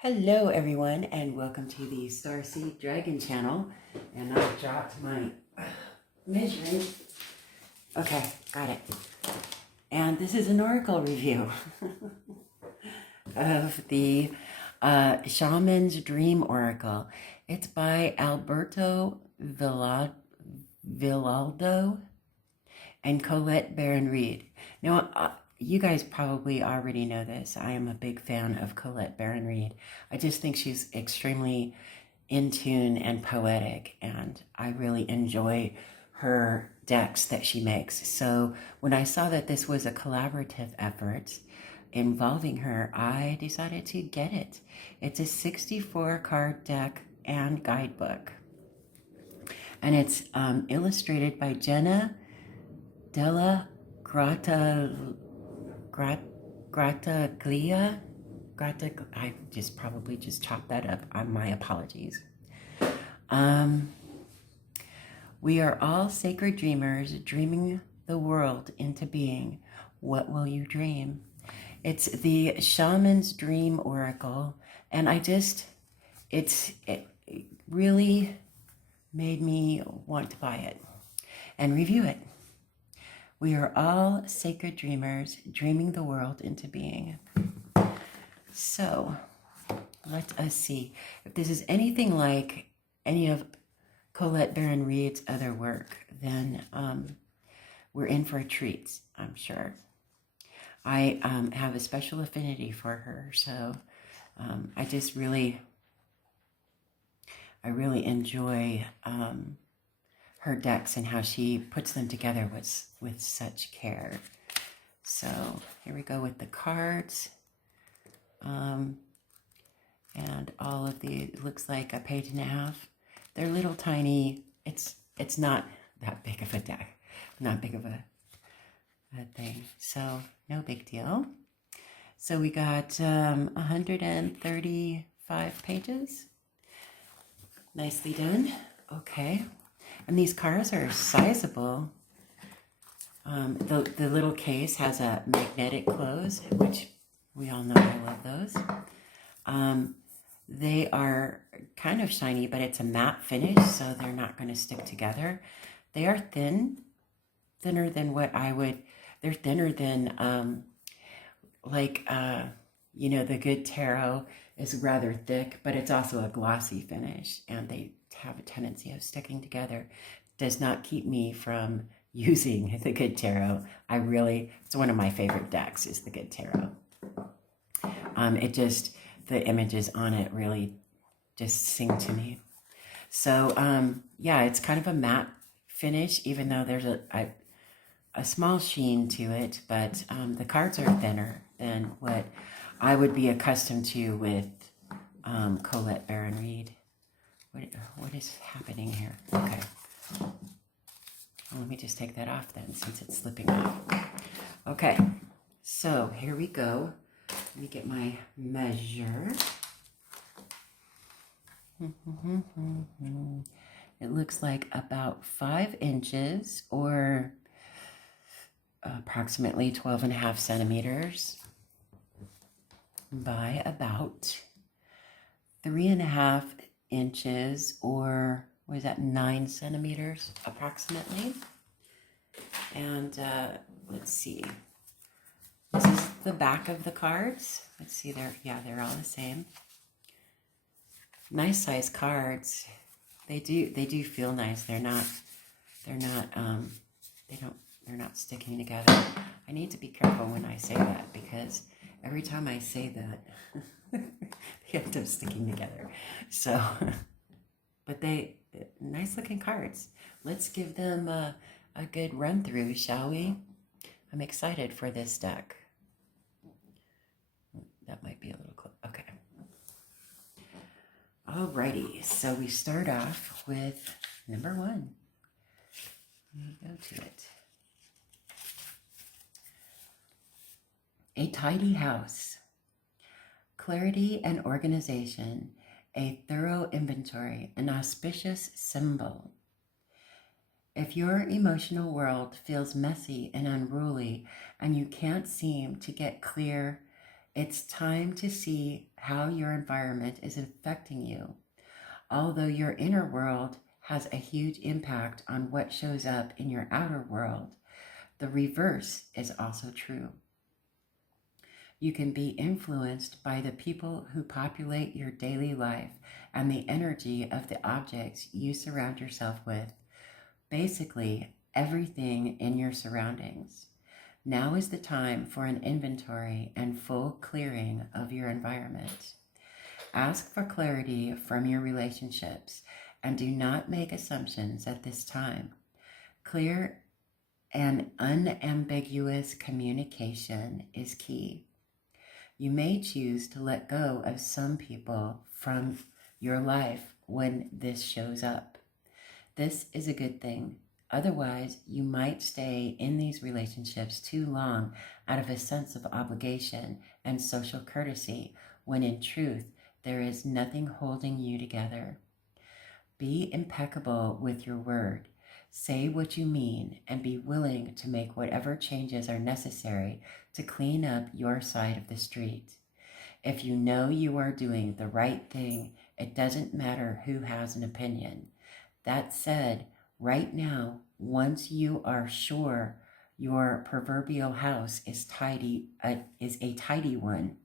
Hello everyone and welcome to the Starseed Dragon channel. And I dropped my measuring. Okay, got it. And this is an oracle review of the Shamans Dream Oracle. It's by Alberto Villaldo and Colette Baron-Reed. Now, you guys probably already know this. I am a big fan of Colette Baron-Reed. I just think she's extremely in tune and poetic, and I really enjoy her decks that she makes. So when I saw that this was a collaborative effort involving her, I decided to get it. It's a 64 card deck and guidebook. And it's illustrated by Jenna Della Grattaglia. I probably just chopped that up. My apologies. We are all sacred dreamers, dreaming the world into being. What will you dream? It's the Shaman's Dream Oracle, and it really made me want to buy it and review it. We are all sacred dreamers, dreaming the world into being. So, let us see. If this is anything like any of Colette Baron-Reed's other work, then we're in for a treat, I'm sure. I have a special affinity for her, so I really enjoy her decks and how she puts them together with such care. So here we go with the cards. And all of these, looks like a page and a half. They're little tiny. It's not that big of a deck, not big of a thing. So no big deal. So we got 135 pages. Nicely done. Okay. And these cards are sizable. The little case has a magnetic close, which we all know I love those. They are kind of shiny, but it's a matte finish, so they're not going to stick together. They are thinner than what I would. They're thinner than the Good Tarot is rather thick, but it's also a glossy finish, and they have a tendency of sticking together. Does not keep me from using the Good Tarot. It's one of my favorite decks is the Good Tarot. The images on it really just sing to me. So yeah, it's kind of a matte finish, even though there's a small sheen to it, but the cards are thinner than what I would be accustomed to with Colette Baron-Reed. What is happening here? Okay. Well, let me just take that off then, since it's slipping off. Okay, so here we go. Let me get my measure. It looks like about 5 inches, or approximately 12.5 centimeters by about 3.5 inches, or what is that, 9 centimeters approximately. And let's see. This is the back of the cards. Let's see, they're all the same. Nice size cards. They do feel nice. They're not sticking together. I need to be careful when I say that, because every time I say that they end up sticking together. So but nice looking cards. Let's give them a good run through, shall we? I'm excited for this deck. That might be a little close. Okay. Alrighty, so we start off with number 1. Let me go to it. A tidy house. Clarity and organization. A thorough inventory. An auspicious symbol. If your emotional world feels messy and unruly, and you can't seem to get clear It's time to see how your environment is affecting you. Although your inner world has a huge impact on what shows up in your outer world, the reverse is also true. You can be influenced by the people who populate your daily life and the energy of the objects you surround yourself with. Basically, everything in your surroundings. Now is the time for an inventory and full clearing of your environment. Ask for clarity from your relationships and do not make assumptions at this time. Clear and unambiguous communication is key. You may choose to let go of some people from your life when this shows up. This is a good thing. Otherwise, you might stay in these relationships too long out of a sense of obligation and social courtesy, when in truth, there is nothing holding you together. Be impeccable with your word. Say what you mean and be willing to make whatever changes are necessary to clean up your side of the street. If you know you are doing the right thing, it doesn't matter who has an opinion. That said, right now, once you are sure your proverbial house is a tidy one,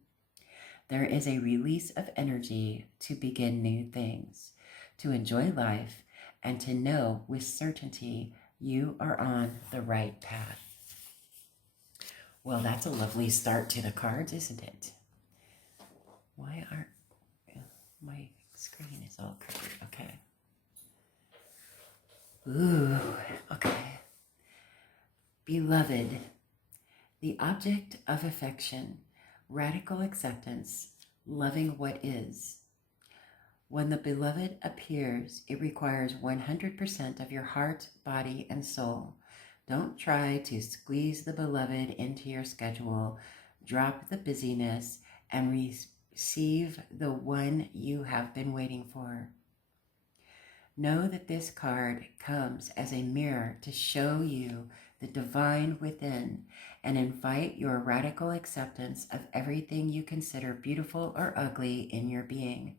there is a release of energy to begin new things, to enjoy life, and to know with certainty you are on the right path. Well, that's a lovely start to the cards, isn't it? Why aren't my screen is all covered? Okay. Ooh, okay. Beloved, the object of affection, radical acceptance, loving what is. When the beloved appears, it requires 100% of your heart, body, and soul. Don't try to squeeze the beloved into your schedule. Drop the busyness and receive the one you have been waiting for. Know that this card comes as a mirror to show you the divine within and invite your radical acceptance of everything you consider beautiful or ugly in your being.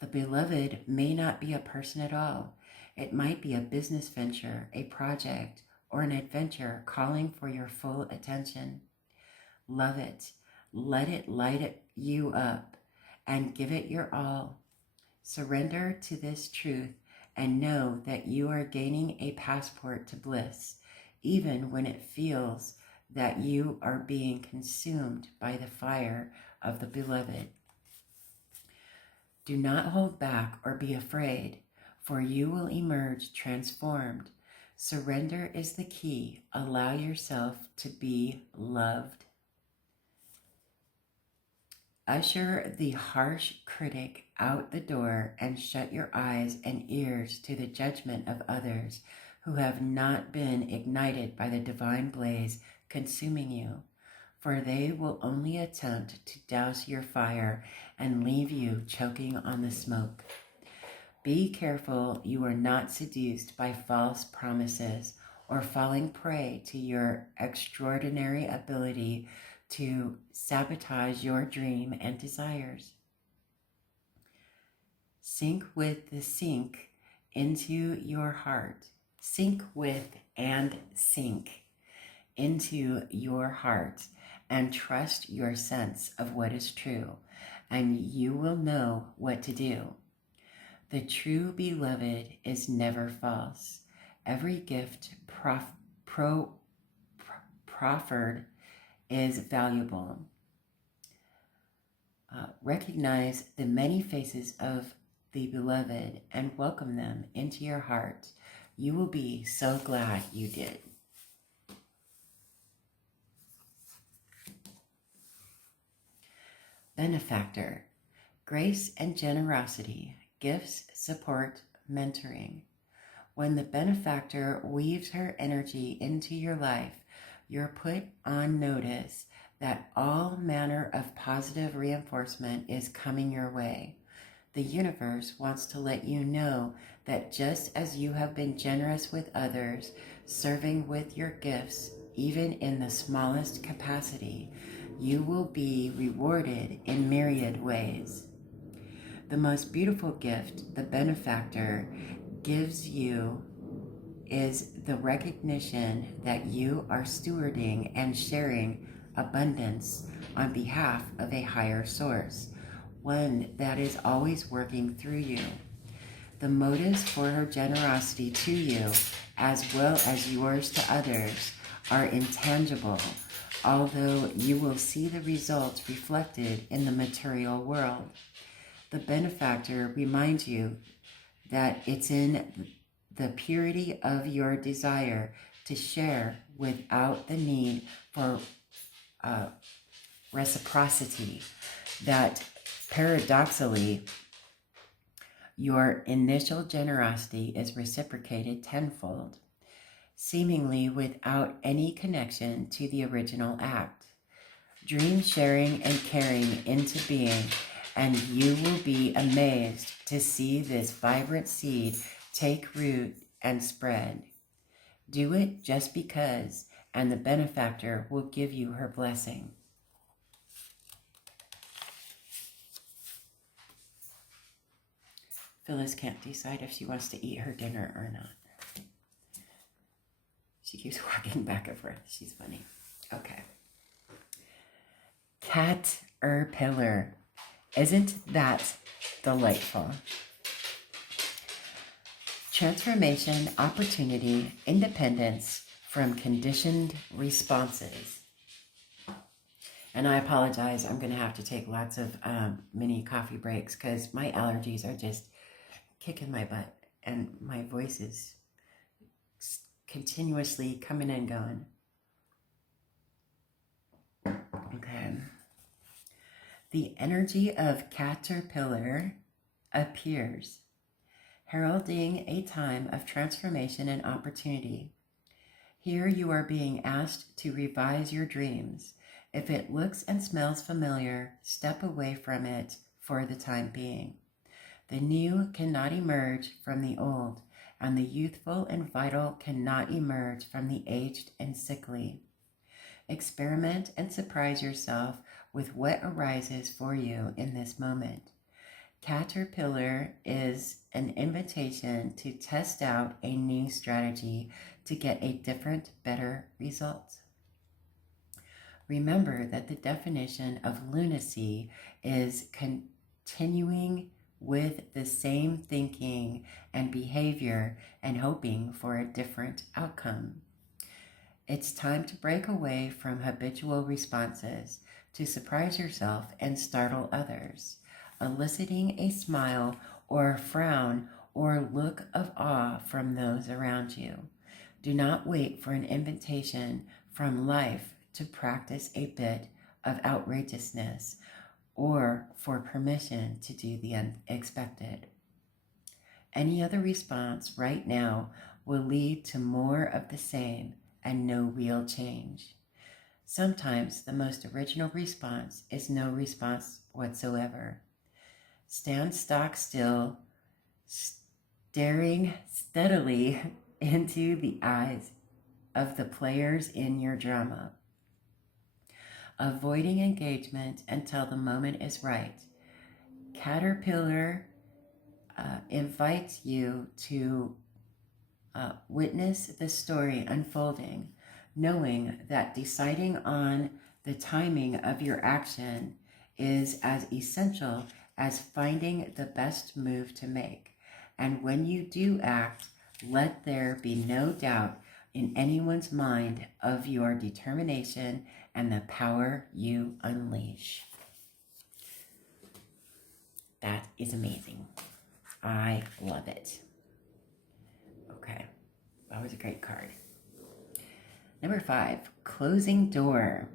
The beloved may not be a person at all. It might be a business venture, a project, or an adventure calling for your full attention. Love it. Let it light you up and give it your all. Surrender to this truth and know that you are gaining a passport to bliss, even when it feels that you are being consumed by the fire of the beloved. Do not hold back or be afraid, for you will emerge transformed. Surrender is the key. Allow yourself to be loved. Usher the harsh critic out the door and shut your eyes and ears to the judgment of others who have not been ignited by the divine blaze consuming you, for they will only attempt to douse your fire and leave you choking on the smoke. Be careful you are not seduced by false promises or falling prey to your extraordinary ability to sabotage your dream and desires. Sink with the sink into your heart. Sink with and sink into your heart and trust your sense of what is true, and you will know what to do. The true beloved is never false. Every gift proffered is valuable. Recognize the many faces of the beloved and welcome them into your heart. You will be so glad you did. Benefactor, grace and generosity, gifts, support, mentoring. When the benefactor weaves her energy into your life, you're put on notice that all manner of positive reinforcement is coming your way. The universe wants to let you know that just as you have been generous with others, serving with your gifts, even in the smallest capacity, you will be rewarded in myriad ways. The most beautiful gift the benefactor gives you is the recognition that you are stewarding and sharing abundance on behalf of a higher source, one that is always working through you. The motives for her generosity to you, as well as yours to others, are intangible, although you will see the results reflected in the material world. The benefactor reminds you that it's in the purity of your desire to share without the need for reciprocity that paradoxically your initial generosity is reciprocated tenfold, seemingly without any connection to the original act. Dream sharing and caring into being, and you will be amazed to see this vibrant seed take root and spread. Do it just because, and the benefactor will give you her blessing. Phyllis can't decide if she wants to eat her dinner or not. She keeps walking back and forth. She's funny. Okay. Caterpillar. Isn't that delightful? Transformation, opportunity, independence from conditioned responses. And I apologize, I'm going to have to take lots of mini coffee breaks because my allergies are just kicking my butt and my voice is continuously coming and going. Okay. The energy of caterpillar appears, heralding a time of transformation and opportunity. Here you are being asked to revise your dreams. If it looks and smells familiar, step away from it for the time being. The new cannot emerge from the old, and the youthful and vital cannot emerge from the aged and sickly. Experiment and surprise yourself with what arises for you in this moment. Caterpillar is an invitation to test out a new strategy to get a different, better result. Remember that the definition of lunacy is continuing with the same thinking and behavior and hoping for a different outcome. It's time to break away from habitual responses, to surprise yourself and startle others, eliciting a smile or a frown or a look of awe from those around you. Do not wait for an invitation from life to practice a bit of outrageousness or for permission to do the unexpected. Any other response right now will lead to more of the same and no real change. Sometimes the most original response is no response whatsoever. Stand stock still, staring steadily into the eyes of the players in your drama, avoiding engagement until the moment is right. Caterpillar invites you to witness the story unfolding, knowing that deciding on the timing of your action is as essential as finding the best move to make. And when you do act, let there be no doubt in anyone's mind of your determination and the power you unleash. That is amazing. I love it. Okay, that was a great card. Number 5, closing door.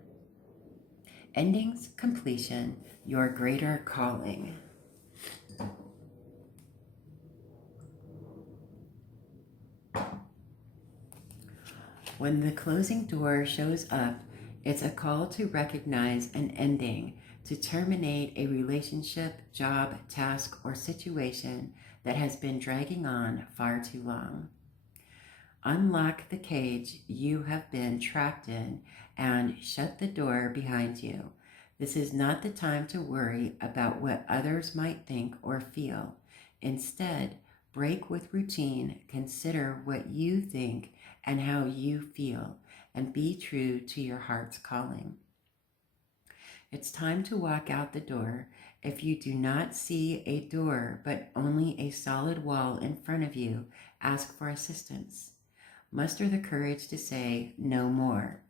Endings, completion, your greater calling. When the closing door shows up, it's a call to recognize an ending, to terminate a relationship, job, task, or situation that has been dragging on far too long. Unlock the cage you have been trapped in and shut the door behind you. This is not the time to worry about what others might think or feel. Instead, break with routine, consider what you think and how you feel, and be true to your heart's calling. It's time to walk out the door. If you do not see a door but only a solid wall in front of you, ask for assistance. Muster the courage to say no more.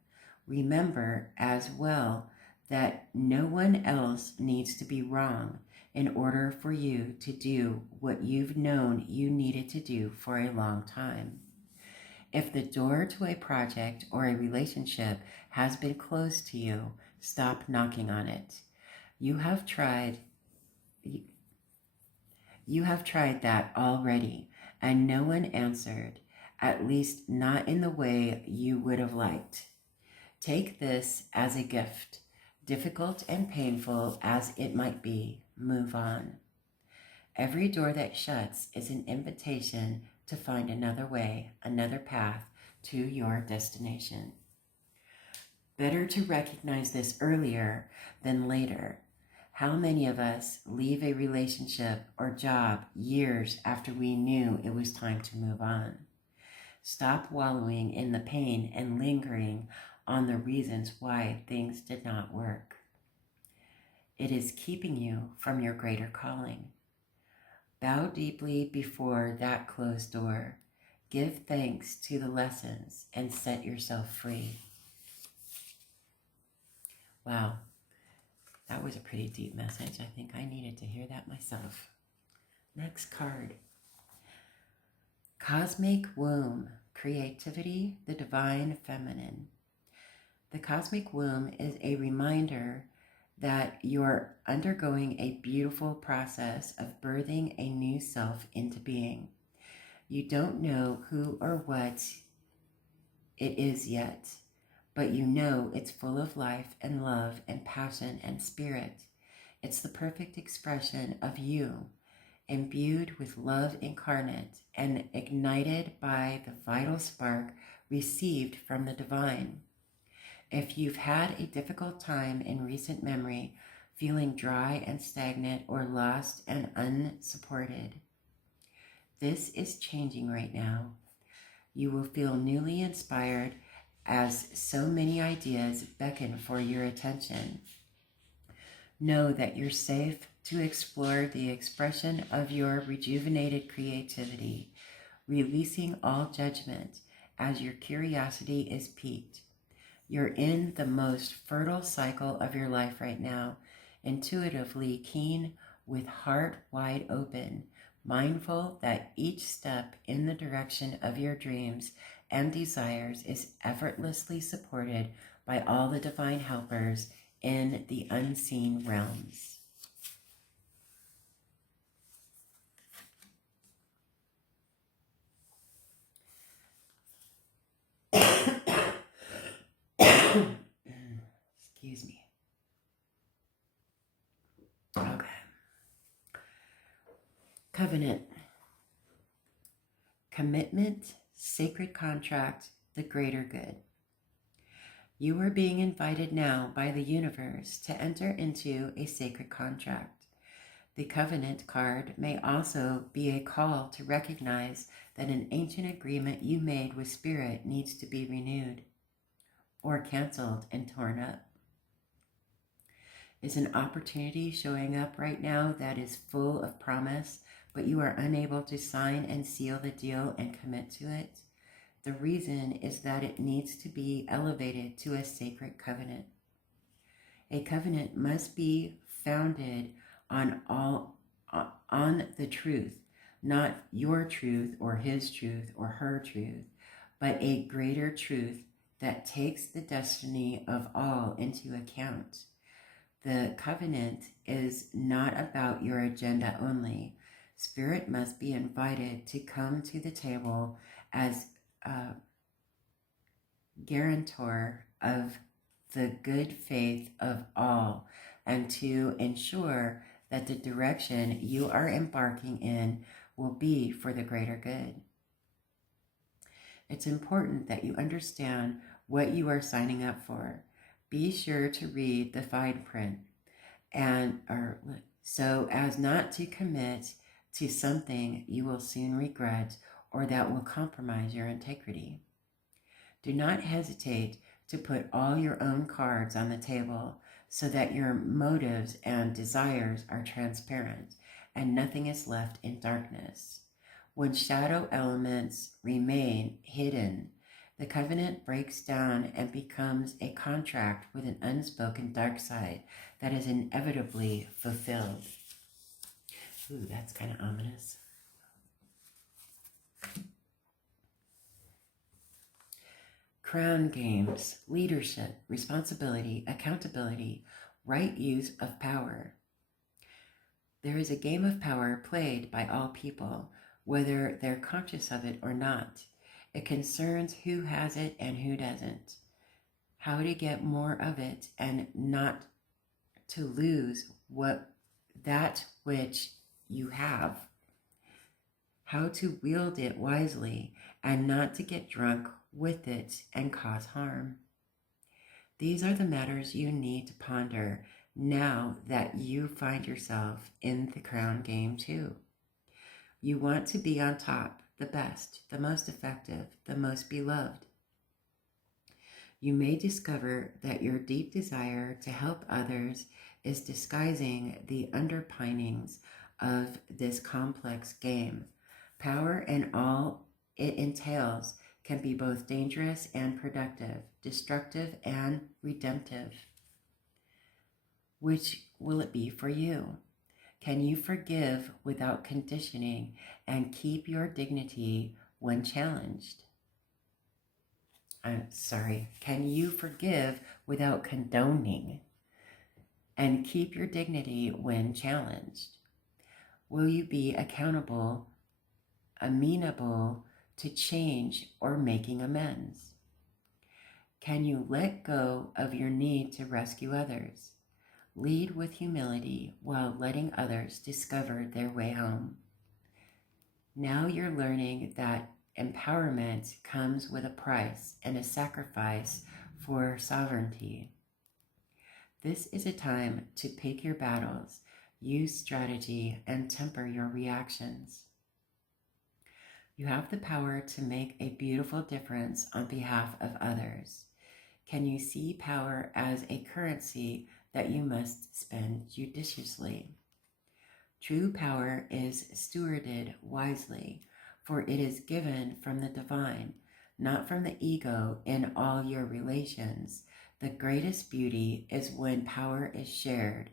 Remember as well that no one else needs to be wrong in order for you to do what you've known you needed to do for a long time. If the door to a project or a relationship has been closed to you, stop knocking on it. You have tried that already, and no one answered, at least not in the way you would have liked. Take this as a gift. Difficult and painful as it might be, move on. Every door that shuts is an invitation to find another way, another path to your destination. Better to recognize this earlier than later. How many of us leave a relationship or job years after we knew it was time to move on? Stop wallowing in the pain and lingering on the reasons why things did not work. It is keeping you from your greater calling. Bow deeply before that closed door. Give thanks to the lessons and set yourself free. Wow, that was a pretty deep message. I think I needed to hear that myself. Next card. Cosmic Womb, Creativity, the Divine Feminine. The cosmic womb is a reminder that you're undergoing a beautiful process of birthing a new self into being. You don't know who or what it is yet, but you know it's full of life and love and passion and spirit. It's the perfect expression of you, imbued with love incarnate and ignited by the vital spark received from the divine. If you've had a difficult time in recent memory, feeling dry and stagnant or lost and unsupported, this is changing right now. You will feel newly inspired as so many ideas beckon for your attention. Know that you're safe to explore the expression of your rejuvenated creativity, releasing all judgment as your curiosity is piqued. You're in the most fertile cycle of your life right now, intuitively keen with heart wide open, mindful that each step in the direction of your dreams and desires is effortlessly supported by all the divine helpers in the unseen realms. Excuse me. Okay. Covenant. Commitment, sacred contract, the greater good. You are being invited now by the universe to enter into a sacred contract. The covenant card may also be a call to recognize that an ancient agreement you made with spirit needs to be renewed or canceled and torn up. Is an opportunity showing up right now that is full of promise, but you are unable to sign and seal the deal and commit to it? The reason is that it needs to be elevated to a sacred covenant. A covenant must be founded on the truth, not your truth or his truth or her truth, but a greater truth that takes the destiny of all into account. The covenant is not about your agenda only. Spirit must be invited to come to the table as a guarantor of the good faith of all, and to ensure that the direction you are embarking in will be for the greater good. It's important that you understand what you are signing up for. Be sure to read the fine print so as not to commit to something you will soon regret or that will compromise your integrity. Do not hesitate to put all your own cards on the table so that your motives and desires are transparent and nothing is left in darkness. When shadow elements remain hidden, the covenant breaks down and becomes a contract with an unspoken dark side that is inevitably fulfilled. Ooh, that's kind of ominous. Crown games, leadership, responsibility, accountability, right use of power. There is a game of power played by all people, whether they're conscious of it or not. It concerns who has it and who doesn't, how to get more of it and not to lose that which you have, how to wield it wisely and not to get drunk with it and cause harm. These are the matters you need to ponder now that you find yourself in the crown game too. You want to be on top, the best, the most effective, the most beloved. You may discover that your deep desire to help others is disguising the underpinnings of this complex game. Power and all it entails can be both dangerous and productive, destructive and redemptive. Which will it be for you? Can you forgive without conditioning and keep your dignity when challenged? Can you forgive without condoning and keep your dignity when challenged? Will you be accountable, amenable to change or making amends? Can you let go of your need to rescue others? Lead with humility while letting others discover their way home. Now you're learning that empowerment comes with a price and a sacrifice for sovereignty. This is a time to pick your battles, use strategy, and temper your reactions. You have the power to make a beautiful difference on behalf of others. Can you see power as a currency that you must spend judiciously? True power is stewarded wisely, for it is given from the divine, not from the ego in all your relations. The greatest beauty is when power is shared.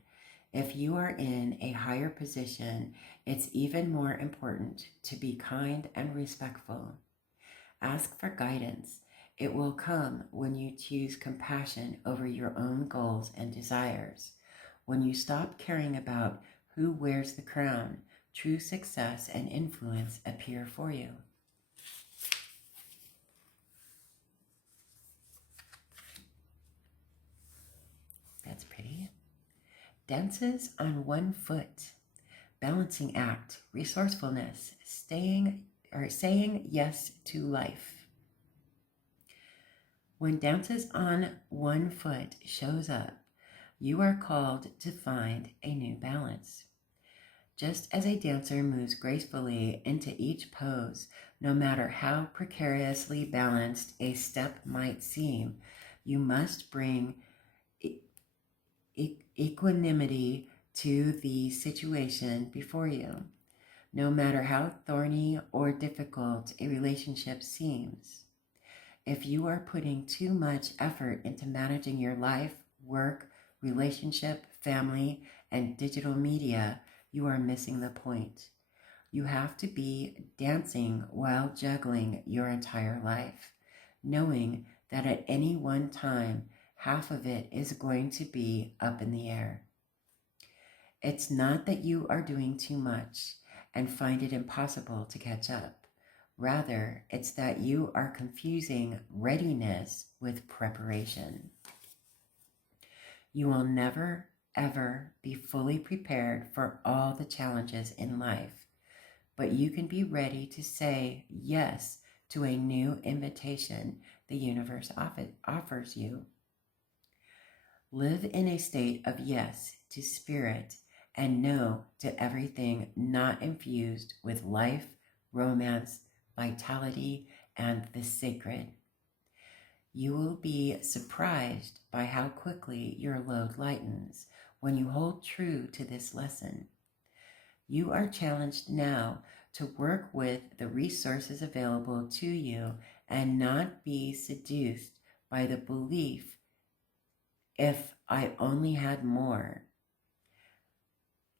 If you are in a higher position, it's even more important to be kind and respectful. Ask for guidance. It will come when you choose compassion over your own goals and desires. When you stop caring about who wears the crown, true success and influence appear for you. That's pretty. Dances on one foot. Balancing act, resourcefulness, saying yes to life. When dances on one foot shows up, you are called to find a new balance. Just as a dancer moves gracefully into each pose, no matter how precariously balanced a step might seem, you must bring equanimity to the situation before you, no matter how thorny or difficult a relationship seems. If you are putting too much effort into managing your life, work, relationship, family, and digital media, you are missing the point. You have to be dancing while juggling your entire life, knowing that at any one time, half of it is going to be up in the air. It's not that you are doing too much and find it impossible to catch up. Rather, it's that you are confusing readiness with preparation. You will never, ever be fully prepared for all the challenges in life, but you can be ready to say yes to a new invitation the universe offers you. Live in a state of yes to spirit and no to everything not infused with life, romance, vitality, and the sacred. You will be surprised by how quickly your load lightens when you hold true to this lesson. You are challenged now to work with the resources available to you and not be seduced by the belief, if I only had more.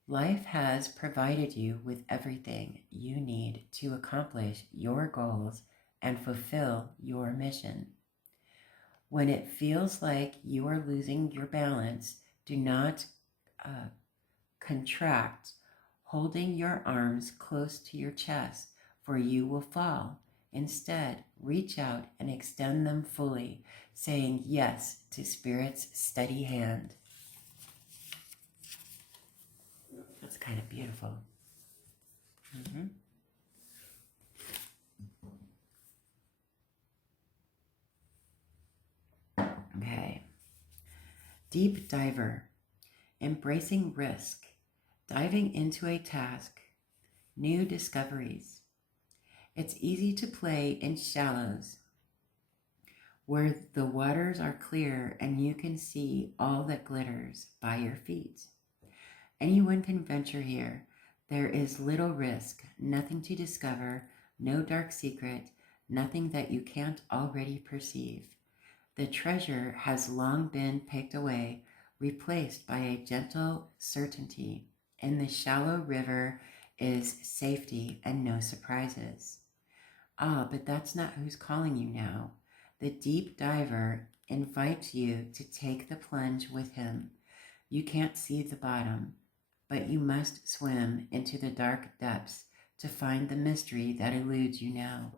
Life has provided you with everything you need to accomplish your goals and fulfill your mission. When it feels like you are losing your balance, do not contract, holding your arms close to your chest, for you will fall. Instead, reach out and extend them fully, saying yes to Spirit's steady hand. That's kind of beautiful. Okay. Deep diver, embracing risk, diving into a task, new discoveries. It's easy to play in shallows, where the waters are clear and you can see all that glitters by your feet. Anyone can venture here. There is little risk, nothing to discover, no dark secret, nothing that you can't already perceive. The treasure has long been picked away, replaced by a gentle certainty. In the shallow river is safety and no surprises. Ah, but that's not who's calling you now. The deep diver invites you to take the plunge with him. You can't see the bottom, but you must swim into the dark depths to find the mystery that eludes you now.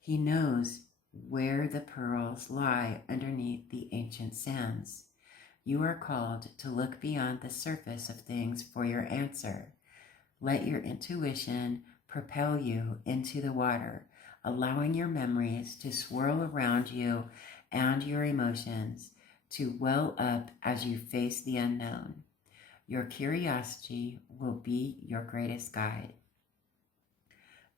He knows where the pearls lie underneath the ancient sands. You are called to look beyond the surface of things for your answer. Let your intuition propel you into the water, allowing your memories to swirl around you and your emotions to well up as you face the unknown. Your curiosity will be your greatest guide.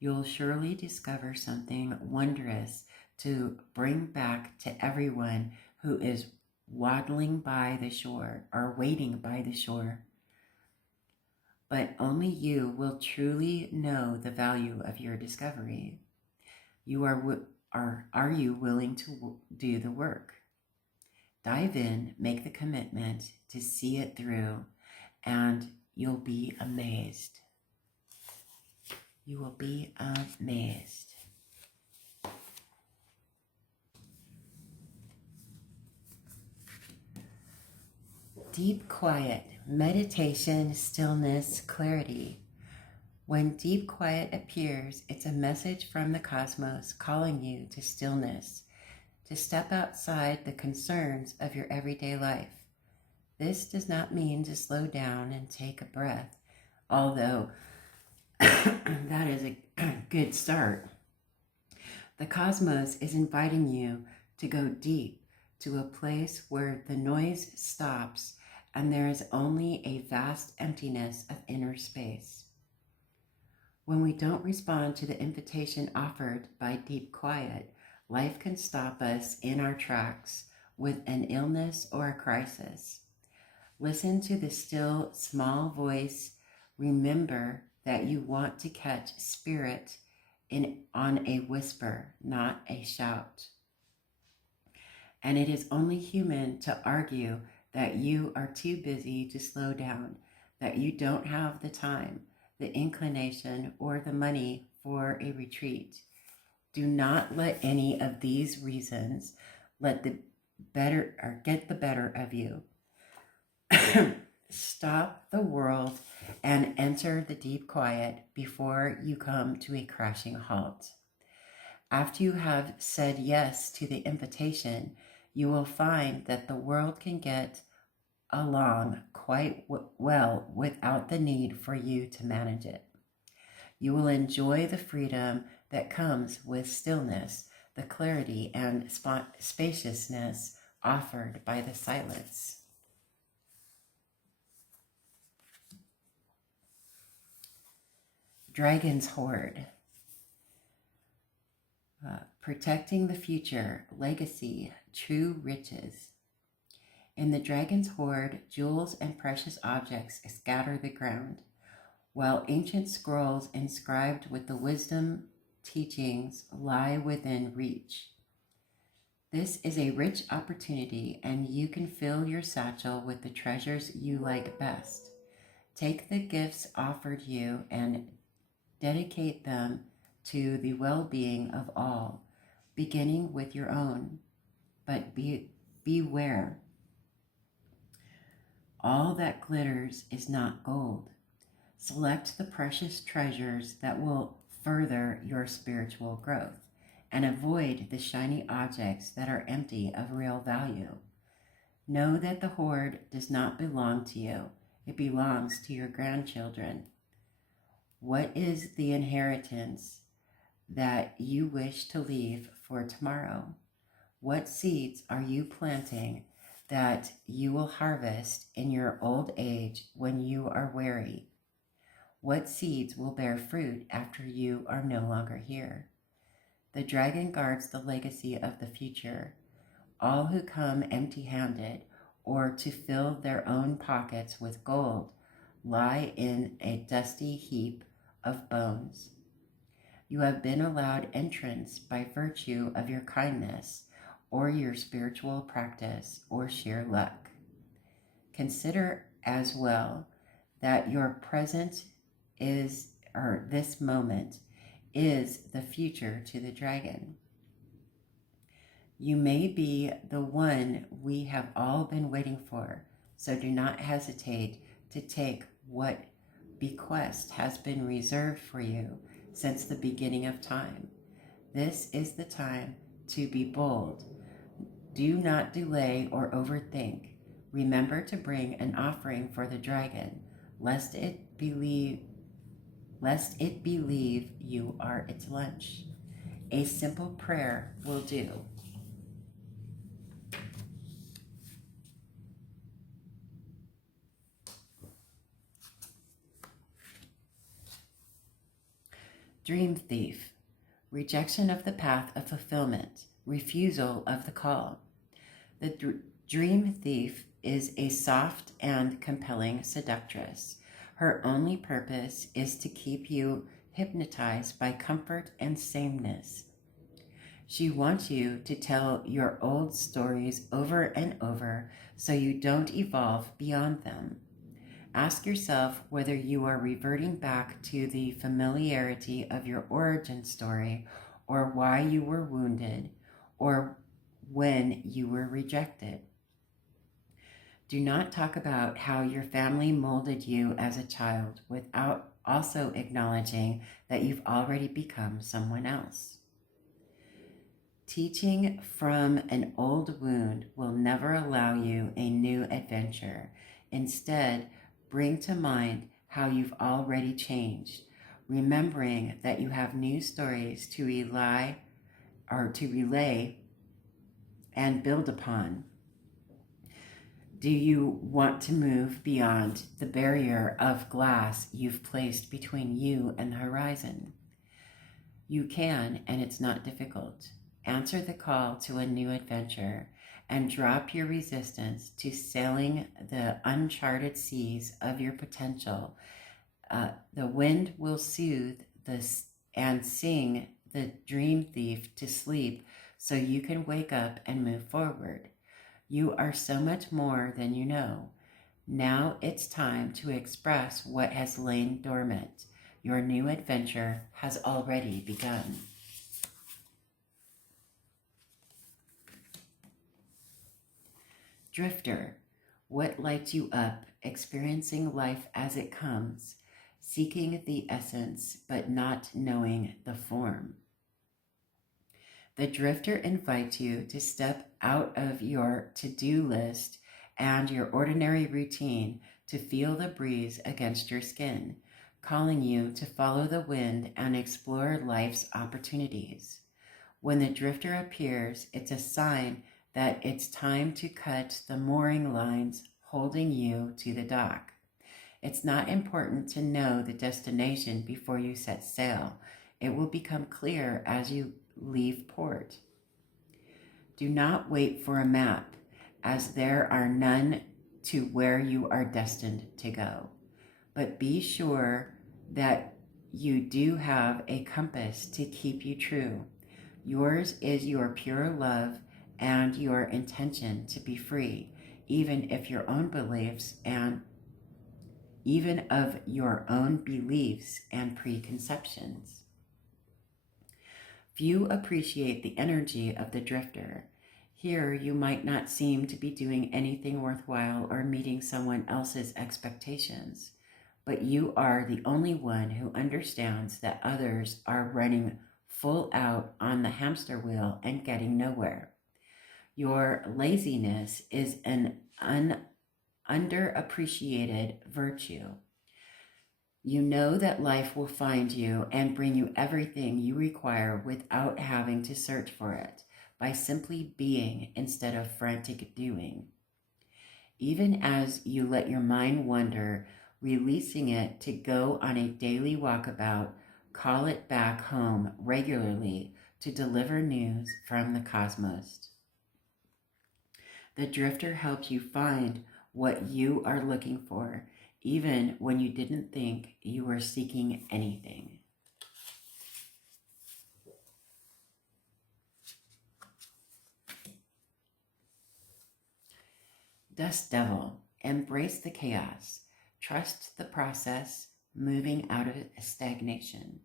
You'll surely discover something wondrous to bring back to everyone who is waddling by the shore or waiting by the shore. But only you will truly know the value of your discovery. Are you willing to do the work? Dive in, make the commitment to see it through, and you'll be amazed. You will be amazed. Deep quiet, meditation, stillness, clarity. When deep quiet appears, it's a message from the cosmos calling you to stillness, to step outside the concerns of your everyday life. This does not mean to slow down and take a breath, although that is a good start. The cosmos is inviting you to go deep to a place where the noise stops and there is only a vast emptiness of inner space. When we don't respond to the invitation offered by deep quiet, life can stop us in our tracks with an illness or a crisis. Listen to the still, small voice. Remember that you want to catch spirit on a whisper, not a shout. And it is only human to argue that you are too busy to slow down, that you don't have the time, the inclination, or the money for a retreat. Do not let any of these reasons get the better of you. Stop the world and enter the deep quiet before you come to a crashing halt. After you have said yes to the invitation, you will find that the world can get along quite well without the need for you to manage it. You will enjoy the freedom that comes with stillness, the clarity and spaciousness offered by the silence. Dragon's Hoard. Protecting the future, legacy, true riches. In the dragon's hoard, jewels and precious objects scatter the ground, while ancient scrolls inscribed with the wisdom teachings lie within reach. This is a rich opportunity, and you can fill your satchel with the treasures you like best. Take the gifts offered you and dedicate them to the well-being of all, beginning with your own. But beware. All that glitters is not gold. Select the precious treasures that will further your spiritual growth, and avoid the shiny objects that are empty of real value. Know that the hoard does not belong to you. It belongs to your grandchildren. What is the inheritance that you wish to leave for tomorrow? What seeds are you planting that you will harvest in your old age when you are weary? What seeds will bear fruit after you are no longer here? The dragon guards the legacy of the future. All who come empty-handed or to fill their own pockets with gold lie in a dusty heap of bones. You have been allowed entrance by virtue of your kindness or your spiritual practice or sheer luck. Consider as well that your present is, or this moment, is the future to the dragon. You may be the one we have all been waiting for, so do not hesitate to take what bequest has been reserved for you since the beginning of time. This is the time to be bold. Do not delay or overthink. Remember to bring an offering for the dragon, lest it believe you are its lunch. A simple prayer will do. Dream thief. Rejection of the path of fulfillment. Refusal of the call. The dream thief is a soft and compelling seductress. Her only purpose is to keep you hypnotized by comfort and sameness. She wants you to tell your old stories over and over so you don't evolve beyond them. Ask yourself whether you are reverting back to the familiarity of your origin story, or why you were wounded, or when you were rejected. Do not talk about how your family molded you as a child without also acknowledging that you've already become someone else. Teaching from an old wound will never allow you a new adventure. Instead, bring to mind how you've already changed, remembering that you have new stories to relay and build upon. Do you want to move beyond the barrier of glass you've placed between you and the horizon? You can, and it's not difficult. Answer the call to a new adventure and drop your resistance to sailing the uncharted seas of your potential. The wind will soothe and sing the dream thief to sleep so you can wake up and move forward. You are so much more than you know. Now it's time to express what has lain dormant. Your new adventure has already begun. Drifter, what lights you up, experiencing life as it comes, seeking the essence but not knowing the form. The drifter invites you to step out of your to-do list and your ordinary routine to feel the breeze against your skin. calling you to follow the wind and explore life's opportunities. When the drifter appears, it's a sign that it's time to cut the mooring lines holding you to the dock. It's not important to know the destination before you set sail. It will become clear as you leave port. Do not wait for a map, as there are none to where you are destined to go. But be sure that you do have a compass to keep you true. Yours is your pure love and your intention to be free, even of your own beliefs and preconceptions. Few appreciate the energy of the drifter. Here you might not seem to be doing anything worthwhile or meeting someone else's expectations, but you are the only one who understands that others are running full out on the hamster wheel and getting nowhere. Your laziness is an underappreciated virtue. You know that life will find you and bring you everything you require without having to search for it, by simply being instead of frantic doing. Even as you let your mind wander, releasing it to go on a daily walkabout, call it back home regularly to deliver news from the cosmos. The drifter helps you find what you are looking for, even when you didn't think you were seeking anything. Dust Devil, embrace the chaos. Trust the process, moving out of stagnation.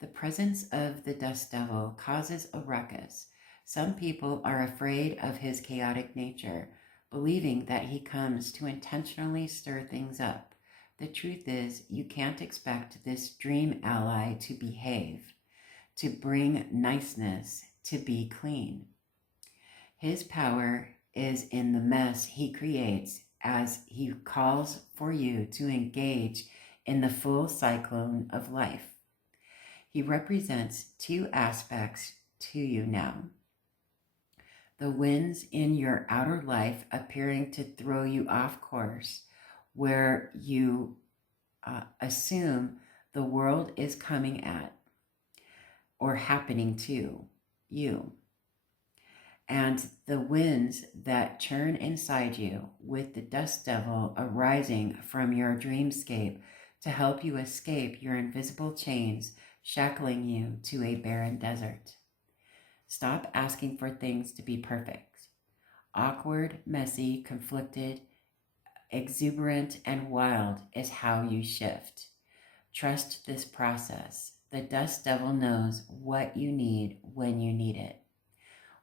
The presence of the Dust Devil causes a ruckus. Some people are afraid of his chaotic nature, believing that he comes to intentionally stir things up. The truth is, you can't expect this dream ally to behave, to bring niceness, to be clean. His power is in the mess he creates as he calls for you to engage in the full cyclone of life. He represents two aspects to you now. The winds in your outer life appearing to throw you off course, where you assume the world is coming at or happening to you. And the winds that churn inside you, with the Dust Devil arising from your dreamscape to help you escape your invisible chains, shackling you to a barren desert. Stop asking for things to be perfect. Awkward, messy, conflicted, exuberant, and wild is how you shift. Trust this process. The Dust Devil knows what you need when you need it.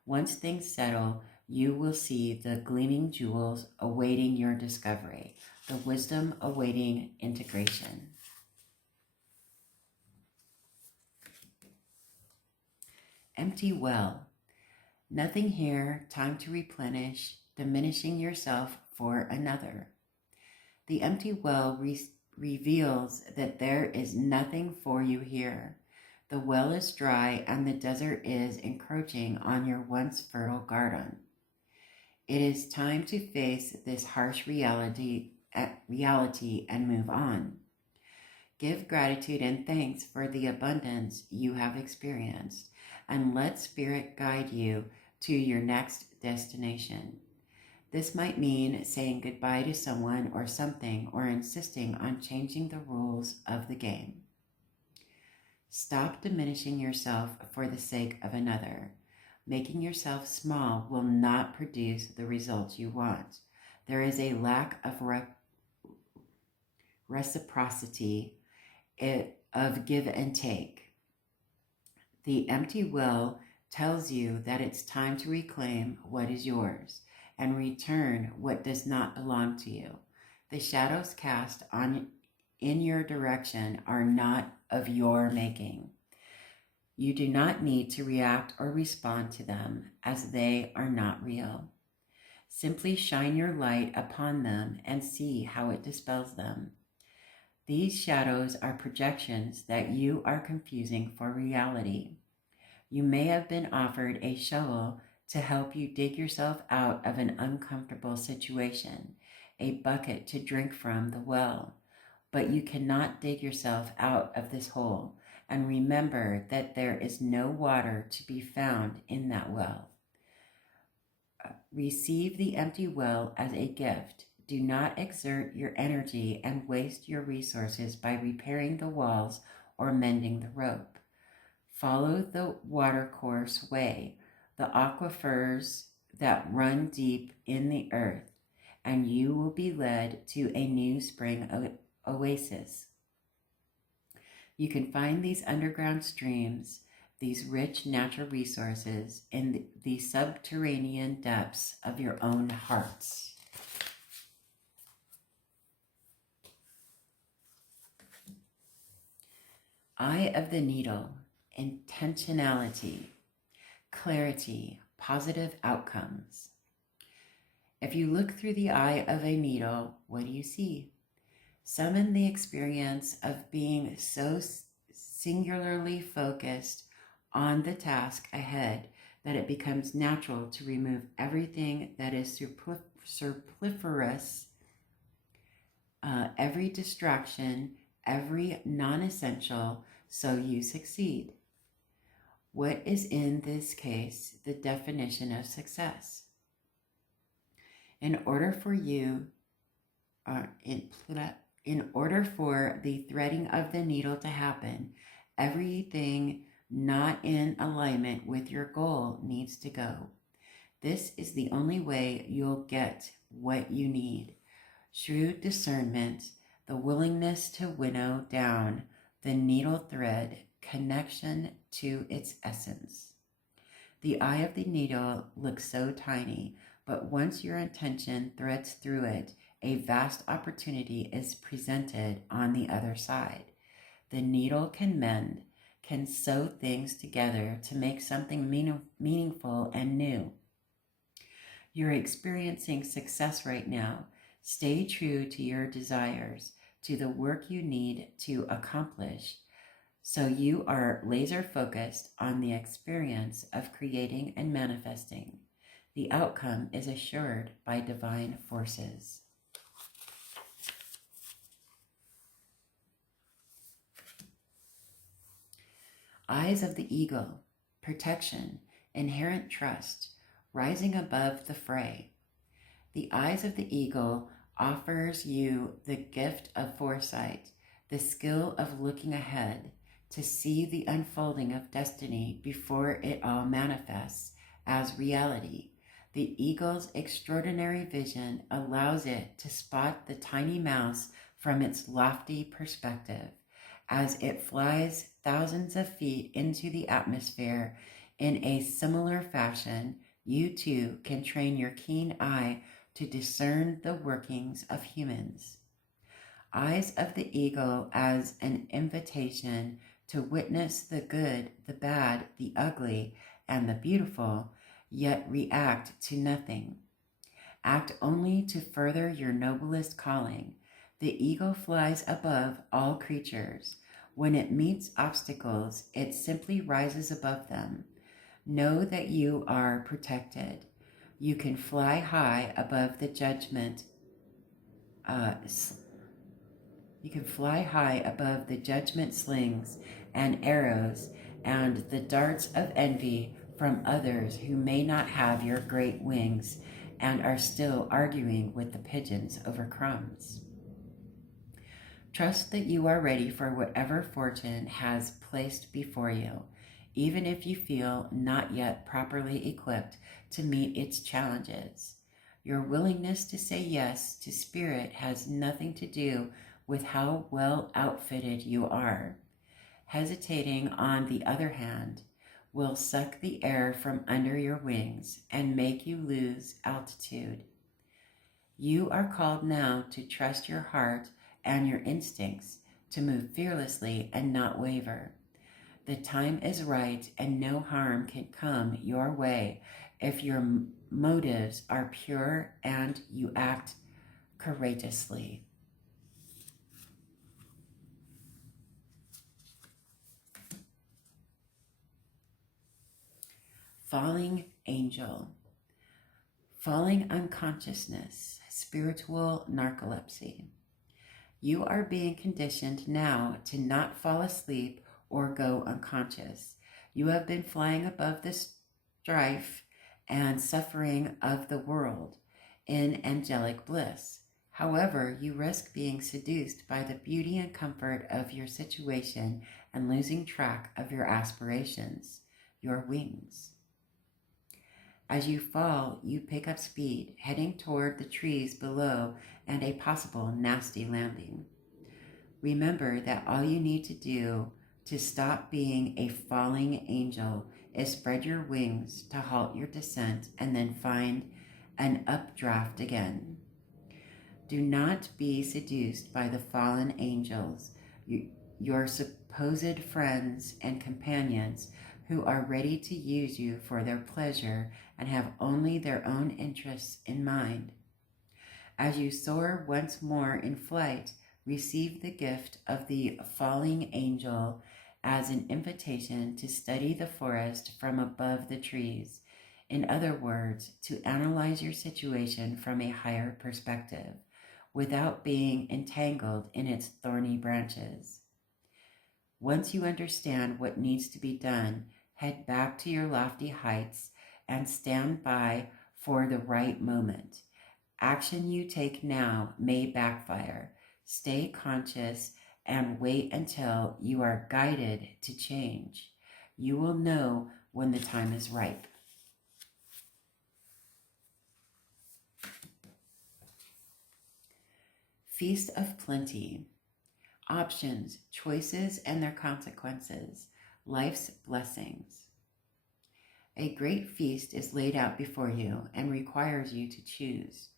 Once things settle, you will see the gleaming jewels awaiting your discovery, the wisdom awaiting integration. Empty well. Nothing here, time to replenish, diminishing yourself for another. The empty well reveals that there is nothing for you here. The well is dry and the desert is encroaching on your once fertile garden. It is time to face this harsh reality and move on. Give gratitude and thanks for the abundance you have experienced, and let Spirit guide you to your next destination. This might mean saying goodbye to someone or something, or insisting on changing the rules of the game. Stop diminishing yourself for the sake of another. Making yourself small will not produce the results you want. There is a lack of reciprocity, of give and take. The empty well tells you that it's time to reclaim what is yours and return what does not belong to you. The shadows cast in your direction are not of your making. You do not need to react or respond to them, as they are not real. Simply shine your light upon them and see how it dispels them. These shadows are projections that you are confusing for reality. You may have been offered a shovel to help you dig yourself out of an uncomfortable situation, a bucket to drink from the well, but you cannot dig yourself out of this hole, and remember that there is no water to be found in that well. Receive the empty well as a gift. Do not exert your energy and waste your resources by repairing the walls or mending the rope. Follow the watercourse way, the aquifers that run deep in the earth, and you will be led to a new spring oasis. You can find these underground streams, these rich natural resources, in the subterranean depths of your own hearts. Eye of the needle, intentionality, clarity, positive outcomes. If you look through the eye of a needle, what do you see? Summon the experience of being so singularly focused on the task ahead that it becomes natural to remove everything that is superfluous, every distraction, every non-essential, so you succeed. What is in this case the definition of success? In order for the threading of the needle to happen, everything not in alignment with your goal needs to go. This is the only way you'll get what you need. Shrewd discernment, the willingness to winnow down the needle thread, connection to its essence. The eye of the needle looks so tiny, but once your intention threads through it, a vast opportunity is presented on the other side. The needle can mend, can sew things together to make something meaningful and new. You're experiencing success right now. Stay true to your desires, to the work you need to accomplish, so you are laser focused on the experience of creating and manifesting. The outcome is assured by divine forces. Eyes of the eagle, protection, inherent trust, rising above the fray. The eyes of the eagle offers you the gift of foresight, the skill of looking ahead to see the unfolding of destiny before it all manifests as reality. The eagle's extraordinary vision allows it to spot the tiny mouse from its lofty perspective. As it flies thousands of feet into the atmosphere in a similar fashion, you too can train your keen eye to discern the workings of humans. Eyes of the eagle as an invitation to witness the good, the bad, the ugly, and the beautiful, yet react to nothing. Act only to further your noblest calling. The eagle flies above all creatures. When it meets obstacles, it simply rises above them. Know that you are protected. You can fly high above the judgment. You can fly high above the judgment slings and arrows and the darts of envy from others who may not have your great wings and are still arguing with the pigeons over crumbs. Trust that you are ready for whatever fortune has placed before you, even if you feel not yet properly equipped to meet its challenges. Your willingness to say yes to spirit has nothing to do with how well outfitted you are. Hesitating, on the other hand, will suck the air from under your wings and make you lose altitude. You are called now to trust your heart and your instincts, to move fearlessly and not waver. The time is right and no harm can come your way if your motives are pure and you act courageously. falling angel, falling unconsciousness, spiritual narcolepsy. You are being conditioned now to not fall asleep or go unconscious. You have been flying above the strife and suffering of the world in angelic bliss. However, you risk being seduced by the beauty and comfort of your situation and losing track of your aspirations, your wings. As you fall, you pick up speed, heading toward the trees below and a possible nasty landing. Remember that all you need to do to stop being a falling angel is spread your wings to halt your descent and then find an updraft again. Do not be seduced by the fallen angels, your supposed friends and companions who are ready to use you for their pleasure and have only their own interests in mind. As you soar once more in flight, receive the gift of the falling angel as an invitation to study the forest from above the trees. In other words, to analyze your situation from a higher perspective, without being entangled in its thorny branches. Once you understand what needs to be done, head back to your lofty heights and stand by for the right moment. Action you take now may backfire. Stay conscious and wait until you are guided to change. You will know when the time is ripe. Feast of Plenty. Options, choices, and their consequences. Life's blessings. A great feast is laid out before you and requires you to choose.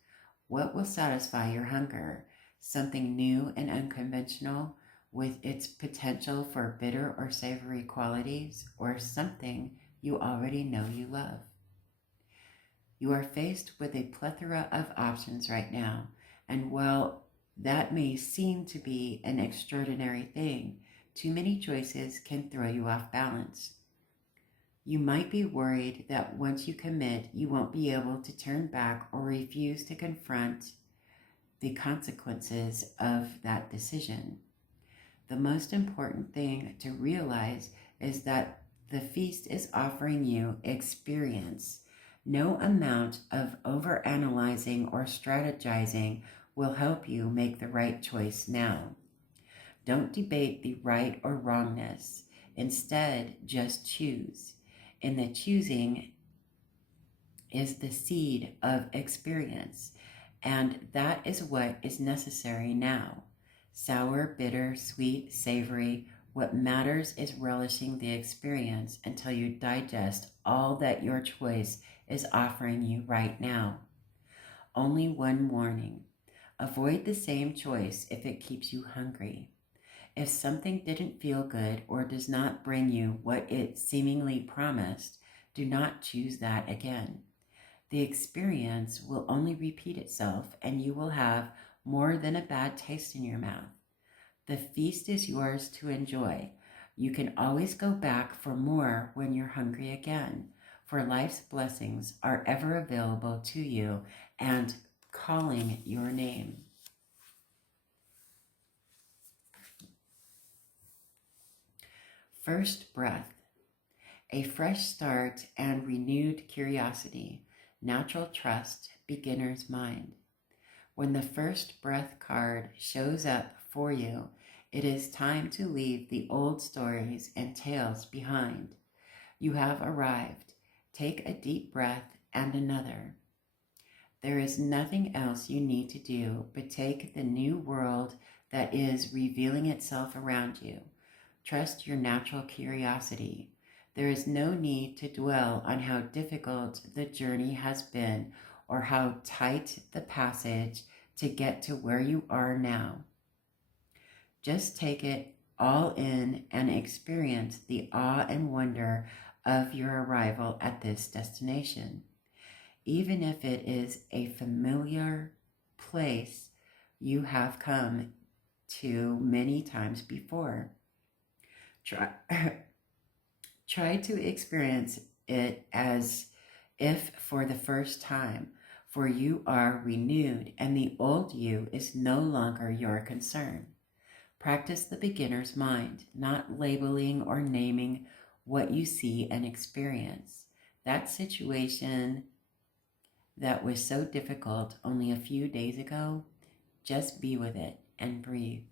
What will satisfy your hunger? Something new and unconventional with its potential for bitter or savory qualities, or something you already know you love? You are faced with a plethora of options right now, and while that may seem to be an extraordinary thing, too many choices can throw you off balance. You might be worried that once you commit, you won't be able to turn back or refuse to confront the consequences of that decision. The most important thing to realize is that the feast is offering you experience. No amount of overanalyzing or strategizing will help you make the right choice now. Don't debate the right or wrongness. Instead, just choose. In the choosing is the seed of experience, and that is what is necessary now. Sour, bitter, sweet, savory, what matters is relishing the experience until you digest all that your choice is offering you right now. Only one warning. Avoid the same choice if it keeps you hungry. If something didn't feel good or does not bring you what it seemingly promised, do not choose that again. The experience will only repeat itself and you will have more than a bad taste in your mouth. The feast is yours to enjoy. You can always go back for more when you're hungry again, for life's blessings are ever available to you and calling your name. First breath. A fresh start and renewed curiosity. Natural trust, beginner's mind. When the first breath card shows up for you, it is time to leave the old stories and tales behind. You have arrived. Take a deep breath and another. There is nothing else you need to do but take the new world that is revealing itself around you. Trust your natural curiosity. There is no need to dwell on how difficult the journey has been or how tight the passage to get to where you are now. Just take it all in and experience the awe and wonder of your arrival at this destination. Even if it is a familiar place you have come to many times before. Try to experience it as if for the first time, for you are renewed and the old you is no longer your concern. Practice the beginner's mind, not labeling or naming what you see and experience. That situation that was so difficult only a few days ago, just be with it and breathe.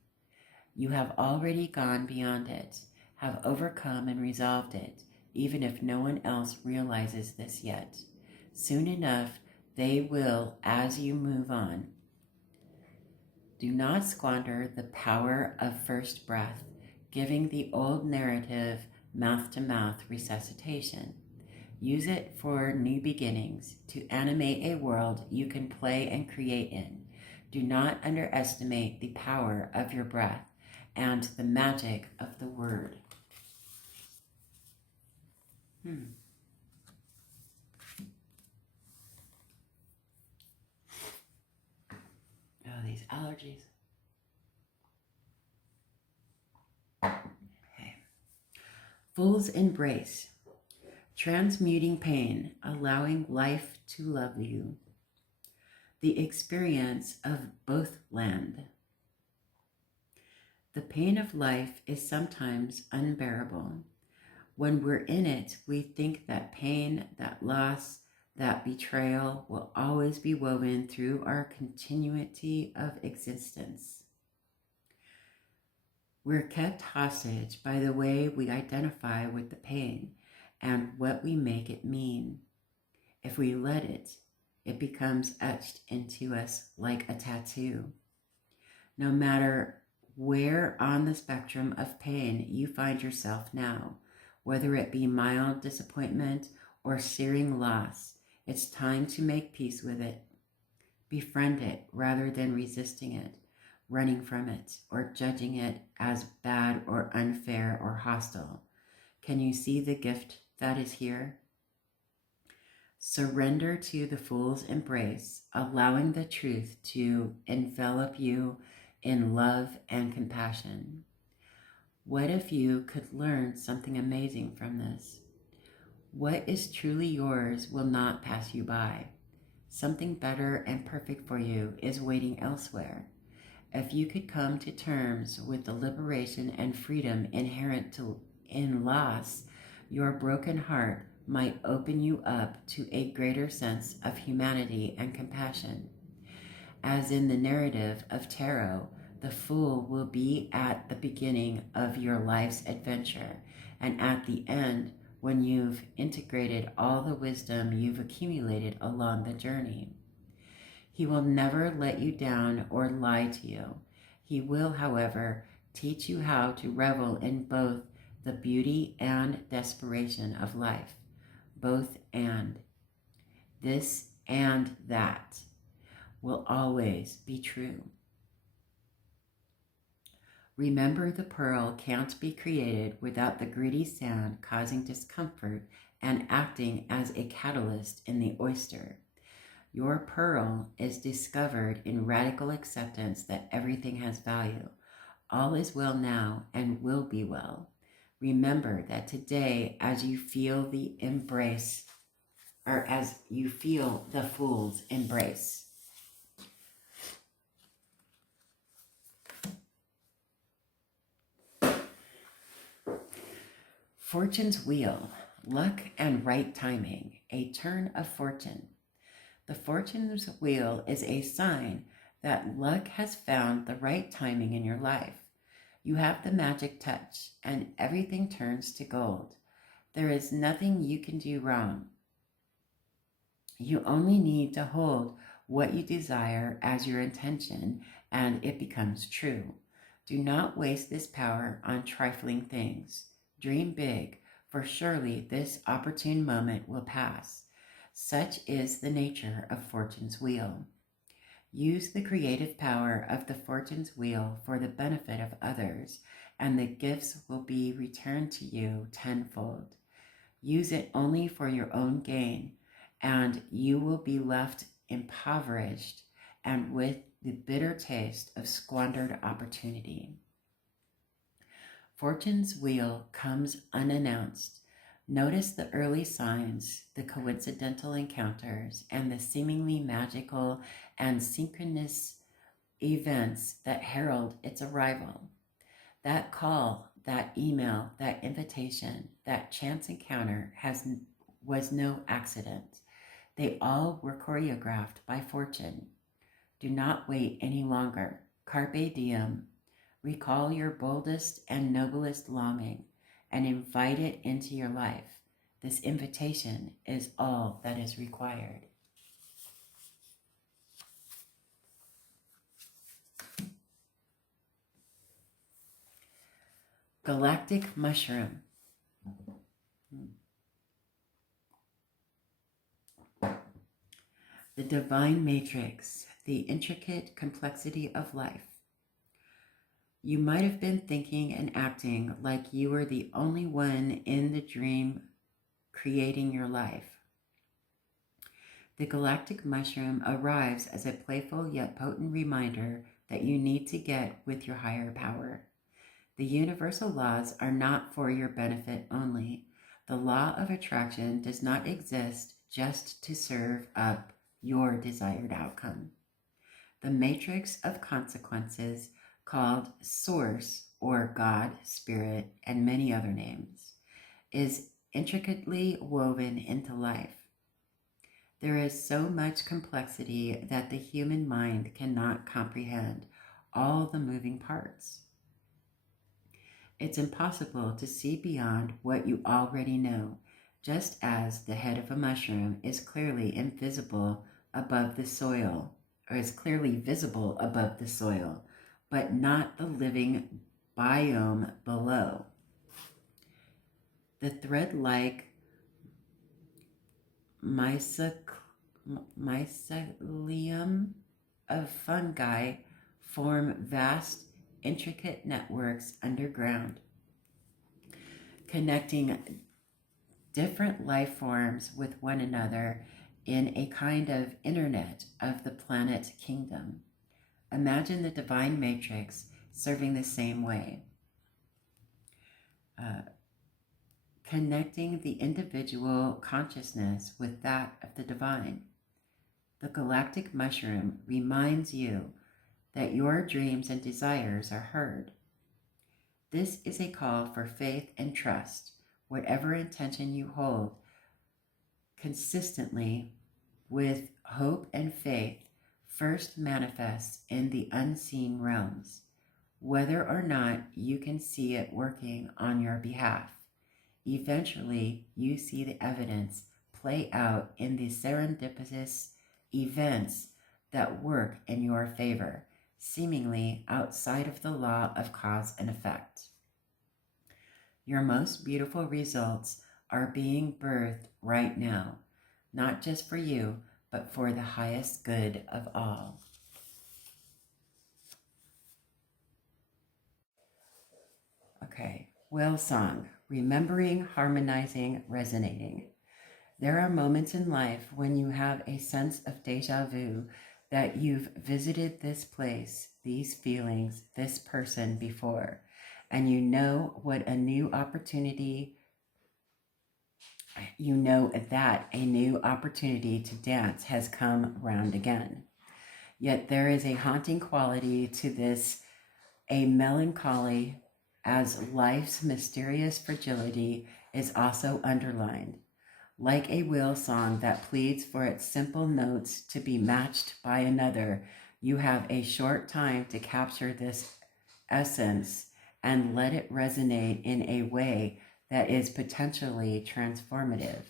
You have already gone beyond it, have overcome and resolved it, even if no one else realizes this yet. Soon enough, they will as you move on. Do not squander the power of first breath, giving the old narrative mouth-to-mouth resuscitation. Use it for new beginnings, to animate a world you can play and create in. Do not underestimate the power of your breath and the magic of the word. Oh, these allergies. Okay. Fool's embrace. Transmuting pain, allowing life to love you. The experience of both land. The pain of life is sometimes unbearable. When we're in it, we think that pain, that loss, that betrayal will always be woven through our continuity of existence. We're kept hostage by the way we identify with the pain and what we make it mean. If we let it, it becomes etched into us like a tattoo. No matter where on the spectrum of pain you find yourself now, whether it be mild disappointment or searing loss, it's time to make peace with it. Befriend it rather than resisting it, running from it, or judging it as bad or unfair or hostile. Can you see the gift that is here? Surrender to the fool's embrace, allowing the truth to envelop you in love and compassion. What if you could learn something amazing from this? What is truly yours will not pass you by. Something better and perfect for you is waiting elsewhere. If you could come to terms with the liberation and freedom inherent in loss, your broken heart might open you up to a greater sense of humanity and compassion. As in the narrative of tarot, the fool will be at the beginning of your life's adventure, and at the end, when you've integrated all the wisdom you've accumulated along the journey. He will never let you down or lie to you. He will, however, teach you how to revel in both the beauty and desperation of life. Both and. This and that will always be true. Remember, the pearl can't be created without the gritty sand causing discomfort and acting as a catalyst in the oyster. Your pearl is discovered in radical acceptance that everything has value. All is well now and will be well. Remember that today, as you feel the embrace, or as you feel the fool's embrace, Fortune's wheel, luck and right timing, a turn of fortune. The fortune's wheel is a sign that luck has found the right timing in your life. You have the magic touch and everything turns to gold. There is nothing you can do wrong. You only need to hold what you desire as your intention and it becomes true. Do not waste this power on trifling things. Dream big, for surely this opportune moment will pass. Such is the nature of Fortune's wheel. Use the creative power of the Fortune's wheel for the benefit of others, and the gifts will be returned to you tenfold. Use it only for your own gain, and you will be left impoverished and with the bitter taste of squandered opportunity. Fortune's wheel comes unannounced. Notice the early signs, the coincidental encounters, and the seemingly magical and synchronous events that herald its arrival. That call, that email, that invitation, that chance encounter was no accident. They all were choreographed by fortune. Do not wait any longer. Carpe diem. Recall your boldest and noblest longing and invite it into your life. This invitation is all that is required. Galactic mushroom. The divine matrix, the intricate complexity of life. You might have been thinking and acting like you were the only one in the dream creating your life. The galactic mushroom arrives as a playful yet potent reminder that you need to get with your higher power. The universal laws are not for your benefit only. The law of attraction does not exist just to serve up your desired outcome. The matrix of consequences, called Source or God, Spirit, and many other names, is intricately woven into life. There is so much complexity that the human mind cannot comprehend all the moving parts. It's impossible to see beyond what you already know, just as the head of a mushroom is clearly invisible above the soil, or is clearly visible above the soil, but not the living biome below. The thread-like mycelium of fungi form vast, intricate networks underground, connecting different life forms with one another in a kind of internet of the planet kingdom. Imagine the divine matrix serving the same way, connecting the individual consciousness with that of the divine. The galactic mushroom reminds you that your dreams and desires are heard. This is a call for faith and trust. Whatever intention you hold consistently with hope and faith first manifests in the unseen realms, whether or not you can see it working on your behalf. Eventually, you see the evidence play out in the serendipitous events that work in your favor, seemingly outside of the law of cause and effect. Your most beautiful results are being birthed right now, not just for you, but for the highest good of all. Okay, whale song, remembering, harmonizing, resonating. There are moments in life when you have a sense of deja vu that you've visited this place, these feelings, this person before, and you know what a new opportunity, you know that a new opportunity to dance has come round again. Yet there is a haunting quality to this, a melancholy, as life's mysterious fragility is also underlined. Like a whale song that pleads for its simple notes to be matched by another, you have a short time to capture this essence and let it resonate in a way that is potentially transformative,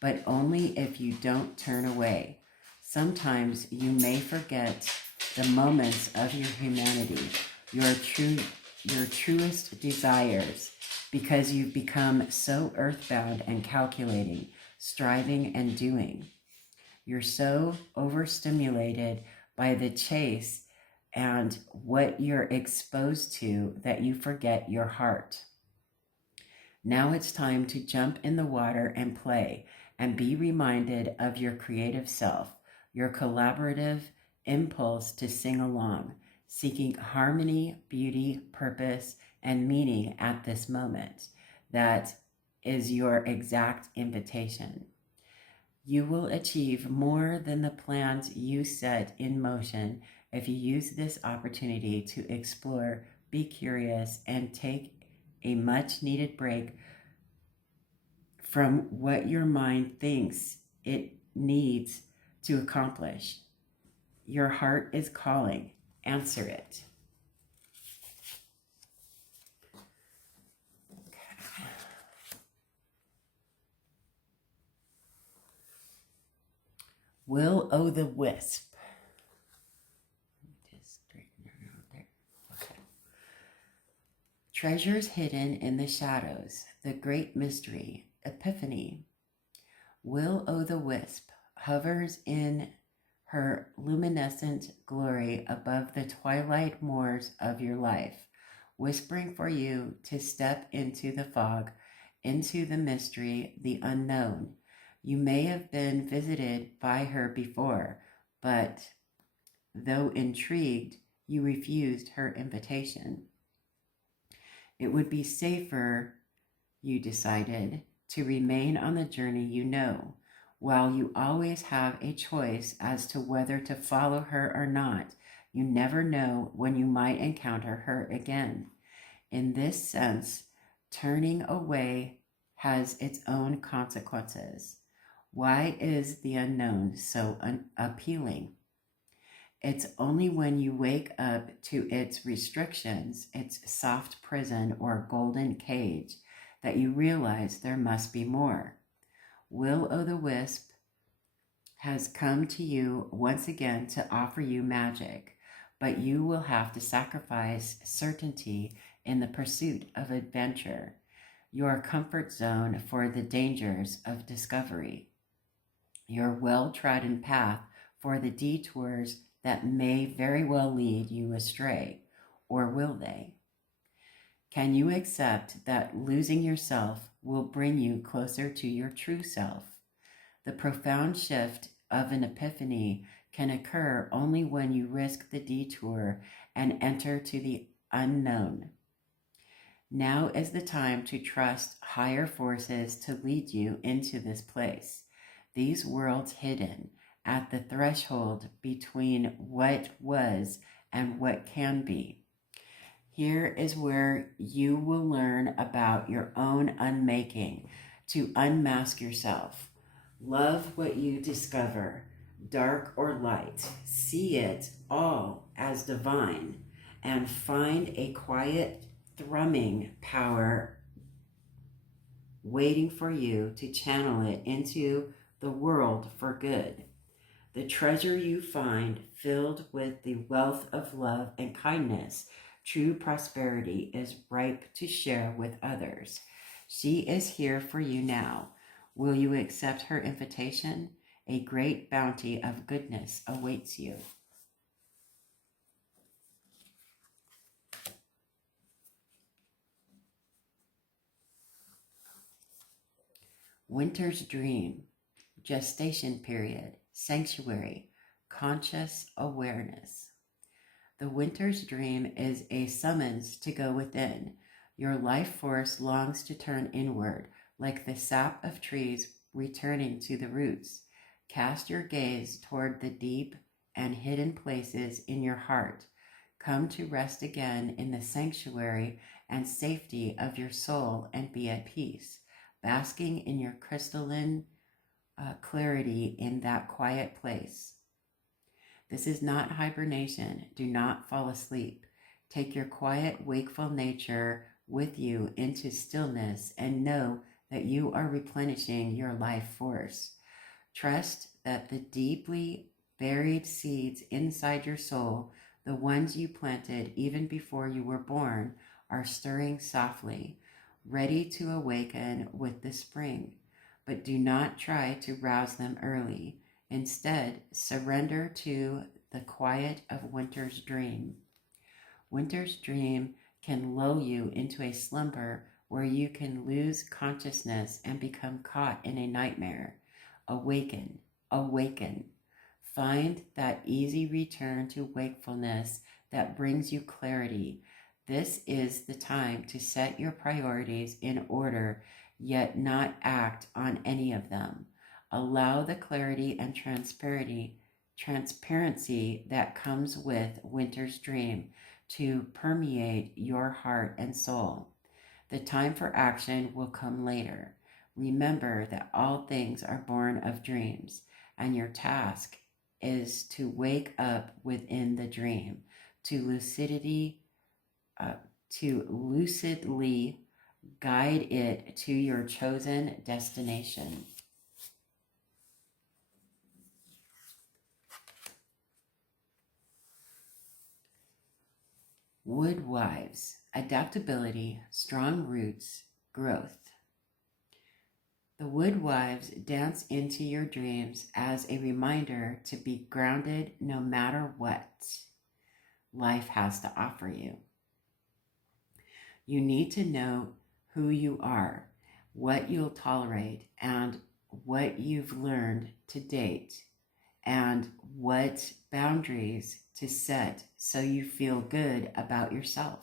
but only if you don't turn away. Sometimes you may forget the moments of your humanity, your truest desires, because you've become so earthbound and calculating, striving and doing. You're so overstimulated by the chase and what you're exposed to that you forget your heart. Now it's time to jump in the water and play and be reminded of your creative self, your collaborative impulse to sing along, seeking harmony, beauty, purpose, and meaning at this moment. That is your exact invitation. You will achieve more than the plans you set in motion if you use this opportunity to explore, be curious, and take a much needed break from what your mind thinks it needs to accomplish. Your heart is calling. Answer it. Will-o'-the-wisp. Just straighten her out there. Okay. Treasures hidden in the shadows. The great mystery. Epiphany. Will-o'-the-wisp hovers in her luminescent glory above the twilight moors of your life, whispering for you to step into the fog, into the mystery, the unknown. You may have been visited by her before, but though intrigued, you refused her invitation. It would be safer, you decided, to remain on the journey you know. While you always have a choice as to whether to follow her or not, you never know when you might encounter her again. In this sense, turning away has its own consequences. Why is the unknown so appealing? It's only when you wake up to its restrictions, its soft prison or golden cage, that you realize there must be more. Will-o'-the-wisp has come to you once again to offer you magic, but you will have to sacrifice certainty in the pursuit of adventure, your comfort zone for the dangers of discovery, your well-trodden path for the detours that may very well lead you astray, or will they? Can you accept that losing yourself will bring you closer to your true self? The profound shift of an epiphany can occur only when you risk the detour and enter to the unknown. Now is the time to trust higher forces to lead you into this place. These worlds hidden at the threshold between what was and what can be. Here is where you will learn about your own unmaking, to unmask yourself. Love what you discover, dark or light. See it all as divine, and find a quiet, thrumming power waiting for you to channel it into the world for good. The treasure you find filled with the wealth of love and kindness, true prosperity, is ripe to share with others. She is here for you now. Will you accept her invitation? A great bounty of goodness awaits you. Winter's dream, gestation period, sanctuary, conscious awareness. The winter's dream is a summons to go within. Your life force longs to turn inward, like the sap of trees returning to the roots. Cast your gaze toward the deep and hidden places in your heart. Come to rest again in the sanctuary and safety of your soul and be at peace, basking in your crystalline clarity in that quiet place. This is not hibernation. Do not fall asleep. Take your quiet, wakeful nature with you into stillness and know that you are replenishing your life force. Trust that the deeply buried seeds inside your soul, the ones you planted even before you were born, are stirring softly, ready to awaken with the spring. But do not try to rouse them early. Instead, surrender to the quiet of winter's dream. Winter's dream can lull you into a slumber where you can lose consciousness and become caught in a nightmare. Awaken, awaken. Find that easy return to wakefulness that brings you clarity. This is the time to set your priorities in order yet not act on any of them. Allow the clarity and transparency that comes with winter's dream to permeate your heart and soul. The time for action will come later. Remember that all things are born of dreams, and your task is to wake up within the dream, to lucidly guide it to your chosen destination. Woodwives, adaptability, strong roots, growth. The woodwives dance into your dreams as a reminder to be grounded no matter what life has to offer you. You need to know who you are, what you'll tolerate, and what you've learned to date, and what boundaries to set so you feel good about yourself.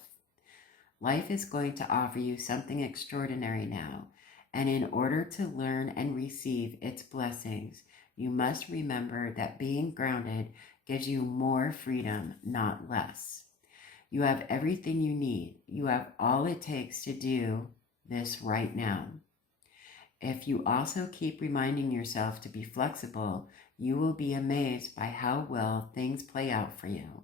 Life is going to offer you something extraordinary now, and in order to learn and receive its blessings, you must remember that being grounded gives you more freedom, not less. You have everything you need. You have all it takes to do this right now. If you also keep reminding yourself to be flexible, you will be amazed by how well things play out for you.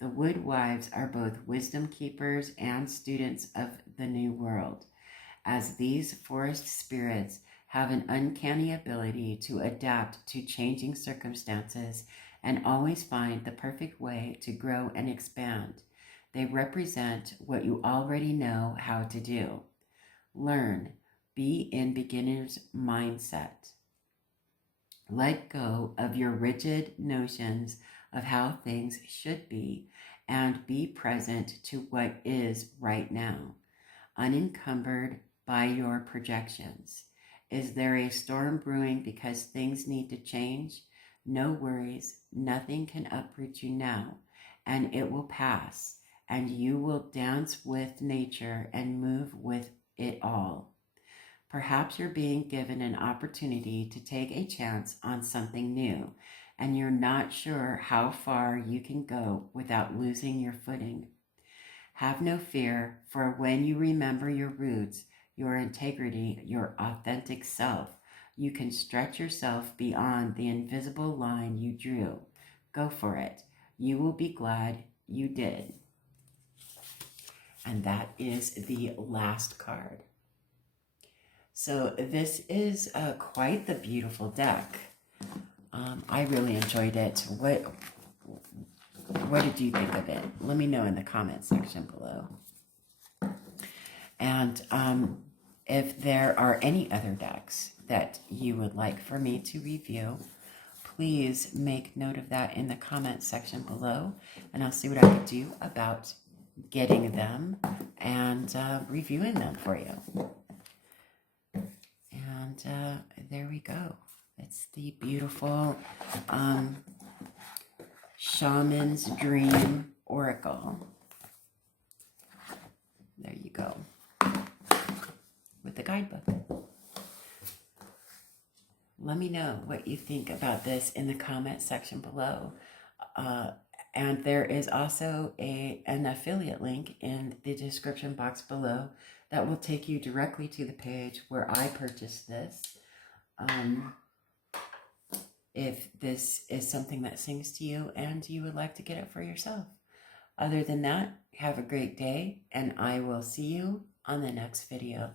The woodwives are both wisdom keepers and students of the new world, as these forest spirits have an uncanny ability to adapt to changing circumstances and always find the perfect way to grow and expand. They represent what you already know how to do. Learn. Be in beginner's mindset. Let go of your rigid notions of how things should be and be present to what is right now, unencumbered by your projections. Is there a storm brewing because things need to change? No worries. Nothing can uproot you now, and it will pass, and you will dance with nature and move with it all. Perhaps you're being given an opportunity to take a chance on something new, and you're not sure how far you can go without losing your footing. Have no fear, for when you remember your roots, your integrity, your authentic self, you can stretch yourself beyond the invisible line you drew. Go for it. You will be glad you did. And that is the last card. So this is quite the beautiful deck. I really enjoyed it. What did you think of it? Let me know in the comment section below. And if there are any other decks that you would like for me to review, please make note of that in the comment section below, and I'll see what I can do about getting them and reviewing them for you. And there we go. It's the beautiful Shaman's Dream Oracle. There you go. With the guidebook. Let me know what you think about this in the comment section below. And there is also an affiliate link in the description box below that will take you directly to the page where I purchased this. If this is something that sings to you and you would like to get it for yourself. Other than that, have a great day, and I will see you on the next video.